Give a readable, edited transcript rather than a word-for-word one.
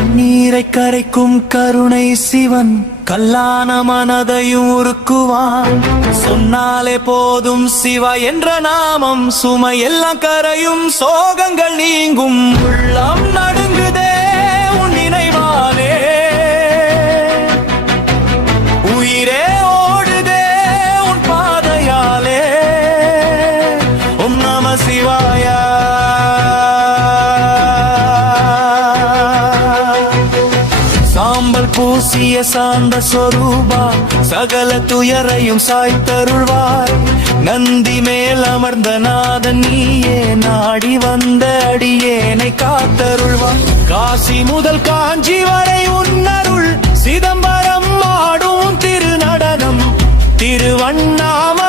கண்ணீரை கரைக்கும் கருணை சிவன் கல்லான மனதையும் உருக்குவான். சொன்னாலே போதும் சிவா என்ற நாமம் சுமையெல்லாம் கரையும், சோகங்கள் நீங்கும். உள்ளம் நடுங்குதே உன் நினைவாலே, உயிரே ஓடுதே உன் பாதையாலே. ஓம் நம சிவாயா. சாம்பல் பூசிய சாந்த சொரூபா, சகல துயரையும் சாய்த்தருள்வாய். நந்தி மேல் அமர்ந்த நாதன் நீயே, நாடி வந்த அடியேனை காத்தருள்வாய். காசி முதல் காஞ்சி வரை உன்னருள், சிதம்பரம் ஆடும் திருநடனம், திருவண்ணாமலை